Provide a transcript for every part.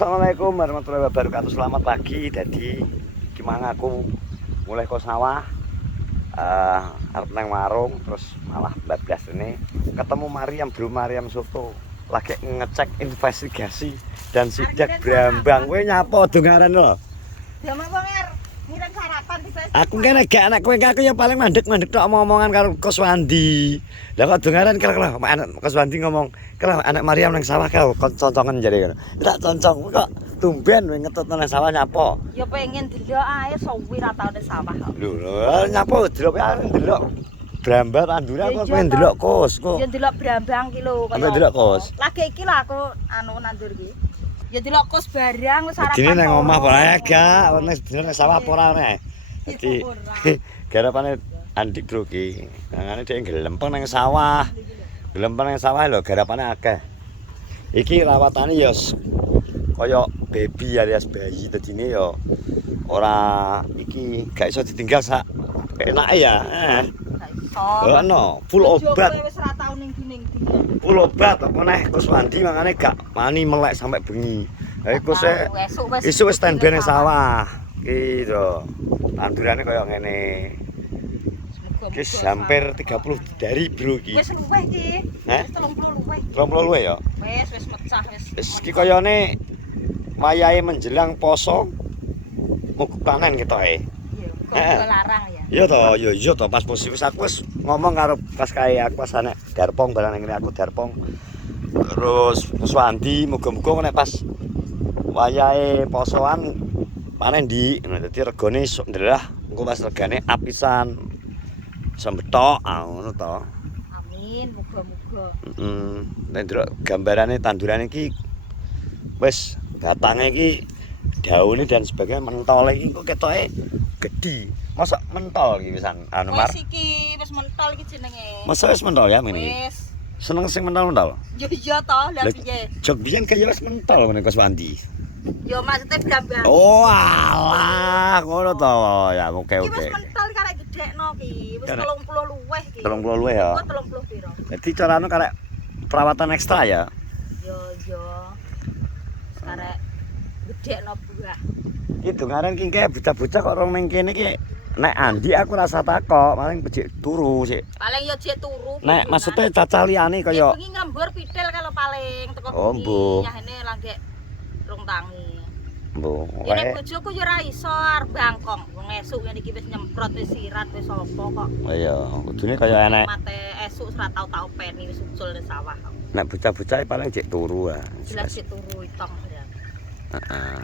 Assalamualaikum warahmatullahi wabarakatuh. Selamat pagi. Jadi gimana aku mulai ke sawah arep nang warung terus malah bablas ini ketemu Mariam Bro Mariam Soto lagi ngecek investigasi dan sidak Brambang. Kowe nyapa dongaran lho. Ya mau wong ngirim sarapan di Facebook. Aku kene gak anak kowe aku ya paling mandek-mandek tok omongan karo Koswandi. Lah kok dongaran kira-kira anak Koswandi ngomong, "Kira anak Mariam nang sawah kau concongan jare ngono." Tak concong kok tumben kowe ngetut nang sawah nyapa. Ya pengen delok ae suwi ra tau nang sawah kok. Lho, nyapa delok ae delok Brambar andure aku pengen delok kos kok. Ya delok Brambang ki lho Sampe delok kos. Lagi iki lho aku nandur ki. Ya delok kos barang wis sarapan. Dene nang omah ora gak, nek dene nang sawah apa ora nek. Dadi garapane Andik Bro ki. Nangane dhek gelempeng nang sawah. Gelempeng nang sawah lho garapane akeh. Iki rawatane ya kaya baby alias bayi dadine ya ora iki gak iso ditinggal sak enake ya. Gak Ono full obat. Wis ra tau ning dinding. Full obat apa neh Koswandi mangane gak mani melek sampai bengi. Ha iku isuk wis standby nang sawah. Ki to. Tandurane kaya ngene. Ki hampir 30 dari Bro ki. Wis luweh ki. Heh? Wis 30 luweh. 30 luwih ya. Wis mecah wis. Wis ki kayane wayahe menjelang poso muga panen ketoke. Iya, kok larang ya. Iya to pas posisi wis aku wis ngomong karo pas kae aku pas anek Darpong barang ngene aku Darpong. Terus Koswandi muga-muga nek pas wayahe posoan panen di dadi regane ndelah engko pas regane apisan sembethok ngono to. Amin, muga-muga. Nek ndelok gambarane tandurane iki wis batange iki daune dan sebagainya mentole iki kok ketoke gedhi. Masa mentol iki wisan anu mar. Wis iki wis mentol iki jenenge. Masa wis mentol ya ngene. Wis. Seneng sing mentol-mentol. Ya iya to, lha piye? Jog biyen kaya wis mentol ngene Koswandi. Ya maksudnya Brambang. Oh alah, ngono to. Ya oke. Iki wis mentol karek gedhekno ki. Wis 30 luweh ki. 30 luwih ya. Kok 30 piro? Jadi carane karek perawatan ekstra ya. Yo. Karek gedhekno buah. Iki dongaren ki kaya bocah-bocah kok rong ning kene ki nek Andi aku rasa takok, paling becik turu sik. Paling yo jek turu. Nek maksudnya cacah liyane kaya bengi ngambur pitil kalau paling teko Oh, mbuh. Nyahene lagi rung tangi. mbuh. Ya nek bojoku yo ora iso arep bangkong. Wong esuk ngene iki wis nyemprot wis sirat wis apa kok. Iya, kudune kaya enek. Mate esuk ora tau peni wis ucul nang sawah. Nek bocah-bocah paling cek turu ah. Jelas sik turu itong ya. Heeh.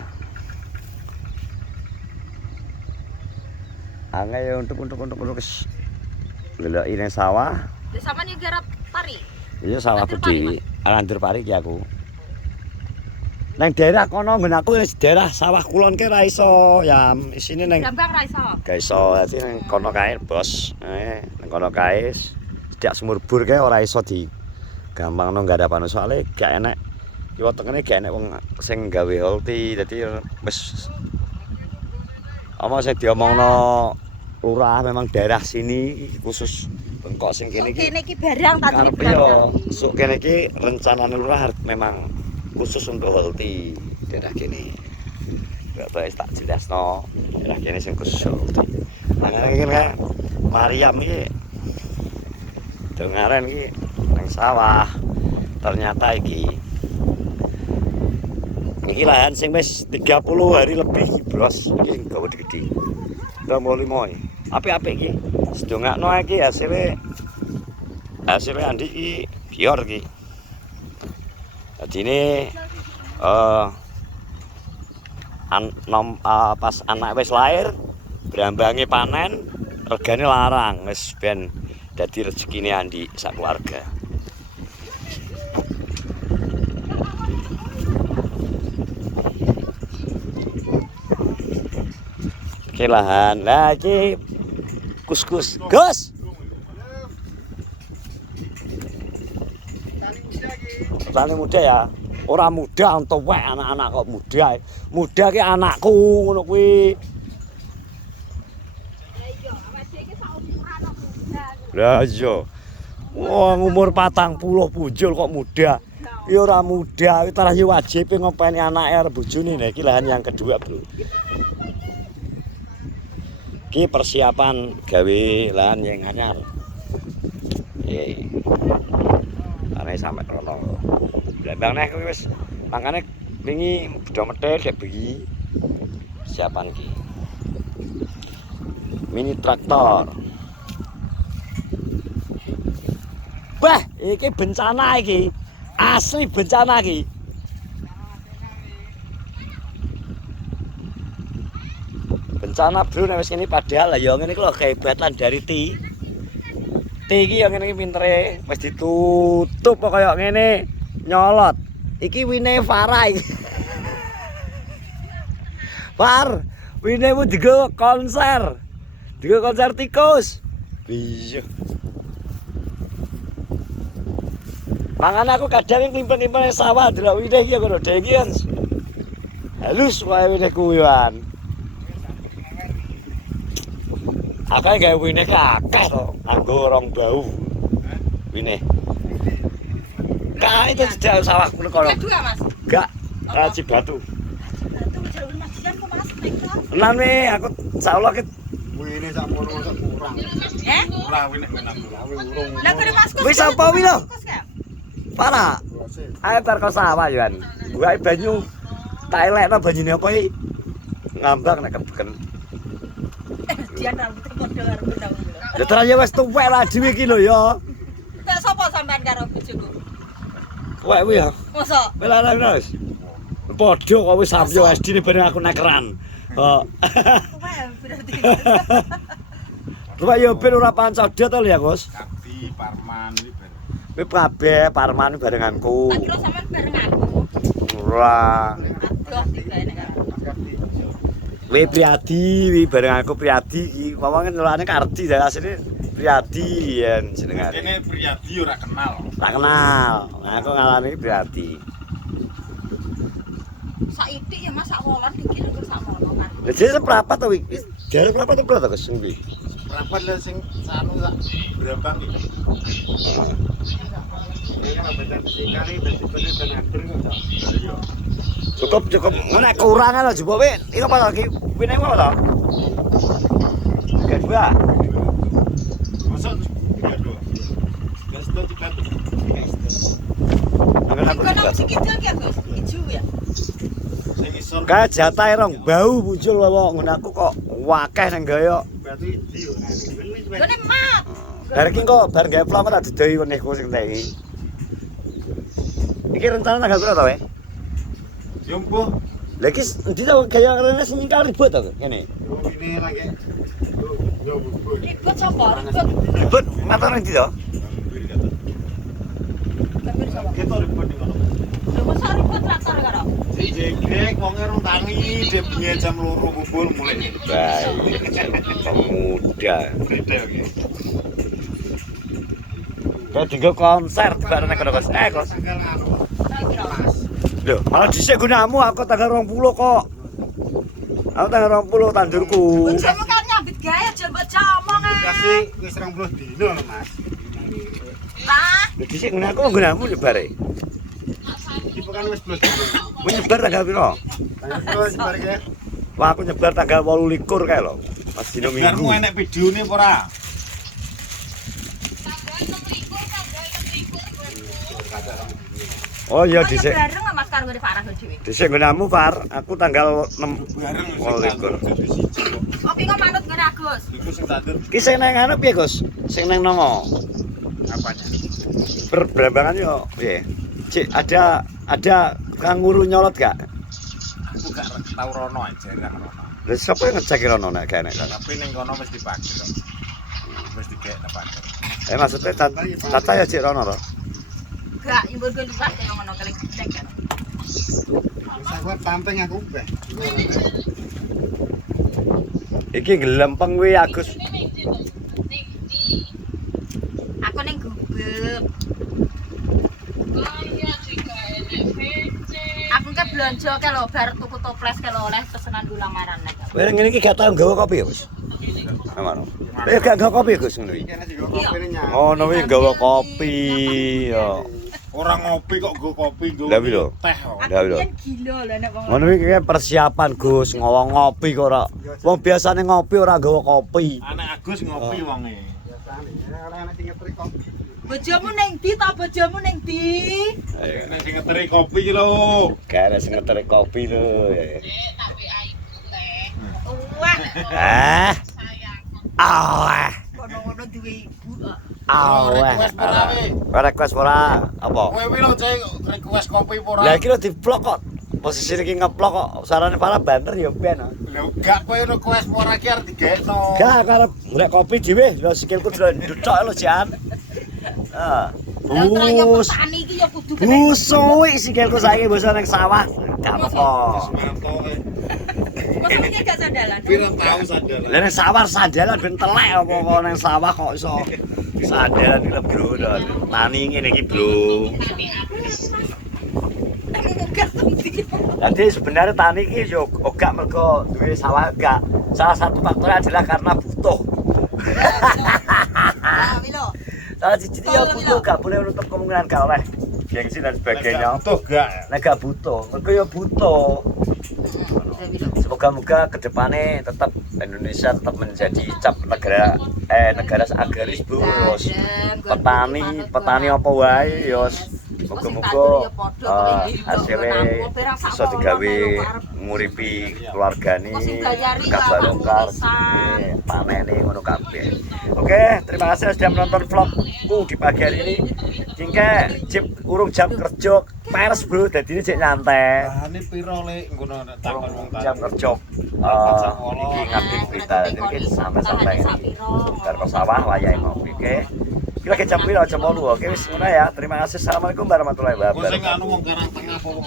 Angel ya untuk wis leloki nang sawah. Lha sampean yo garap pari. Iya sawah Landur gede. Landur pari ki aku. Nang daerah kono nggon aku wis daerah sawah kulon ki ra iso ya isine nang Brambang ra iso. gak iso dadi nang kono kae bos. Nang kono kae sediak sumur bur kae ora iso di gampang no garapan soalnya gak enek kiwa tengene gak enek wong sing gawe holti dadi wis apa sing diomongno lurah memang daerah sini khusus bengkok sing kene iki Kene iki barang tak karepe yo sok kene iki rencanane lurah memang khusus untuk holti daerah kene gak bae tak jelasno daerah kene sing khusus holti nang iki kan Mariam iki dongaren iki nang sawah ternyata iki lahan sing wis 30 hari lebih bros iki gawe gede 25 apik-apik iki sedongakno iki hasilnya Andi iki bior iki dadine pas anak wis lair Brambange panen regane larang wis ben dadi rezekine Andi sak keluarga. Iki lahan. Lah iki kus-kus. Gus. Petani muda ya. Ora muda entuwek anak-anak kok muda. Muda ki anakku ngono kuwi. Lah iya. Wong umur 40 punjul kok muda. Ya ora mudah, iki tarah yo wajib ngopeni anake arep bojone. Nah iki lahan yang kedua, Bro. Iki persiapan gawe lahan yang anyar. Arek sampe rono. Blambang nek kuwi wis mangkane wingi beda medhel dek bengi. Persiapan iki. Mini traktor. Wah, iki bencana iki. Asli bencana iki. Bencana bro nek wis ngene padahal lah ya ngene iki lho kehebatan dari Ti. Ti iki ya ngene iki pintere wis ditutup kok kaya ngene nyolot. Iki wine Farah iki. Far, winemu digo konser. Digo konser tikus. Iya. Mangan aku kadang nglimpen-limpen sawah delok wine iki ngono dhek iki kan. Halus wae wine kuwi wan. Akeh gawe wine akeh to, nganggo rong bau. Wine. Kae itu tidak sawah kuwi kono. Kedua, Mas. Enggak, Raji Batu. Batu jauh Mas Dian kok Mas nek. Tenan we aku insyaallah ki Wine sak mono sak kurang. Ora wine urung. Lah kene Mas Kus. Wis apa wi lho? Kus kan? Para. Ayo tar kok sawah yo an. Bukae banyu tak elekno banyune apa iki? Ngambang nek kebeken. Dian rambut padha karo bendang. Ya terus ya wis tuwek lah dhewe iki lho ya. Kok sapa sampean karo bojoku? Tuwek kuwi ya. Mosok Pelan wis. Padha kok wis sampe SD-ne bareng aku nekeran. Oh. Wah, berarti. Tuwek yo ben ora pancodot to lho ya, Gus. Kabdi Parman iki bareng. Kuwi kabeh Parman barenganku. Tak kira sampean bareng aku. Ora. Aduh, tiga nek karo. Kuwi Priyadi, bareng aku Priyadi iki. Wong ngelane Kardi dari asline Priyadi yen jenengane. Kene Priyadi ora kenal. Tak kenal. Nah, aku ngalami Priyadi. Saiki ya Mas sak wolon iki lho sak mono kan. Lah jadi seprapat to iki? Jare berapa to bro to Gus kuwi? Rapat lah sing sanu sak brambang iki. Iya, bener sing kali bener bener kok. Iya. Cukup ngono kurang lho jebuk we. Iki apa to iki? Wine apa to? Kedua. Masuk aduh. Gas to cepat. Ambil aku Kono juga. sing kidul ki Gus. Ijo ya. Sing isor Kae jatahe rong bau muncul wae ngono aku kok wakeh nang gaya. batu iki yo. Gone mat. Bar iki kok bar gawe vlog tak didoi meneh ku sing teki. Iki rencana tanggal berapa to we? Yo mbuh. Lah iki endi to gaya rene sing ningkal ribut to ngene. Ini lagi. Yo mbuh. Ribut sapa? Ribut. Ribut ngatur endi to? Gambir sapa? Kita ribut di mana? Lho mosok ribut traktor karo. Jek wong ngerung tangi dia punya jam 2 bubur mulai. Baik. Pemuda. Beda iki. Kok dienggo konser bareng nek Gus. Gus. Tanggal anu. Kira. Lho, malah dhisik gunamu aku tanggal 20 kok. Aku tanggal 20 tandurku. Bojomu kan nyambit gawe aja mbok comong Kasih wis 20 dino lho, Mas. Lah, Lho dhisik gunamu nyebare. Iki kan wis 12 dino. Mau nyebar tanggal piro? Tanggal sebar ya. Wah, aku nyebar tanggal 28 kae lho. Pas dino Biarmu Minggu. enek videone apa ora? Oh iya kok dhisik. bareng Mas karo ngene Farah dhewe. Dhisik gunamu, Far. Aku tanggal 6. Bareng Oh, likur. jadi siji kok. Oke kok manut ngene Agus. Iku sing tandur Ki sing nang anu piye, Gus? Sing nang nono. apanya? Berbrambangan yo piye? Cik, ada kanguru nyolot gak? Aku gak tau rono jarang rono. Lah sapa yang ngecek rono nek gak enek kan? Tapi ning kono wis dipakai kok. Wis dikek pakai. Maksudnya Caca ya cik rono to? Gak imbur gue lupa kaya ngono kali cek kan. Wis aku pamping aku beh. Iki gelempeng kuwi Agus. Aku ning gubek. Aku ke belanja ke lho bar tuku toples ke lho oleh pesenan gula maran nek. Kowe ngene iki gak tau nggawa kopi ya, Gus? Ngono. Gak nggawa kopi, Gus ngono iki. Kene juga kopine nyala. Ngono kuwi nggawa kopi ya. Orang ngopi kok go kopi go. Lah lho. Teh kok. Lah lho. Gila lah nek wong. Ngono iki persiapan Gus, ngowong ngopi kok ora. Wong biasane ngopi ora nggawa kopi. Anak Agus ngopi wonge. Bojomu ning ndi ta bojomu ning ndi? Nek sing ngeteri kopi iki lho. Gara sing ngeteri kopi lho. Wah, Ah. Ah. ngono-ngono duwe ibu kok. Request ora apa? Kowe wi lho cek request kopi apa ora? Lah iki lho di-vlog kok. Posisi iki ngeplok kok. Sarane para banter ya ben. Lho gak kowe request apa ora iki arep digekno. Gak karep golek kopi dhewe, lho sikilku ndocok lho jan. Ah. Bus. Petani iki ya kudu kena. Bus suwi sikilku saiki bos nang sawah. Gak apa-apa. Masa iki gak sandalan. Pirang tahu sandalan. Lah ning sawah sandalan ben telek apa kok ning sawah kok iso sandalan iki bro. Tani ngene iki, Bro. Jadi sebenarnya tani ini yo gak mergo duwe sawah gak. Salah satu faktornya adalah karena butuh. Lah Milo. Salah siji ya butuh gak boleh menutup kemungkinan gak oleh gengsi dan sebagainya. Butuh gak? Nek gak butuh, mergo ya butuh. Semoga-moga kedepannya tetap Indonesia tetap menjadi cap negara agraris bos. Petani apa wae yos. Moga-moga hasilnya bisa digawe nguripi keluargane kabarokar panen ngono kabeh. Oke, terima kasih sudah menonton vlogku di pagi hari ini. Jingke jip urung jam kerja pers bro, dadi cek nyantai. Bahane piro lek ngono takon wong Jam kerja iki ngabdi berita iki sampai-sampai karo sawah wayahe ngopi oke. Iki lagi jam piro? Jam 8. Oke wis ngono ya. Terima kasih. Assalamualaikum warahmatullahi Wong sing wabarakatuh. anu wong Karang Tengah apa wong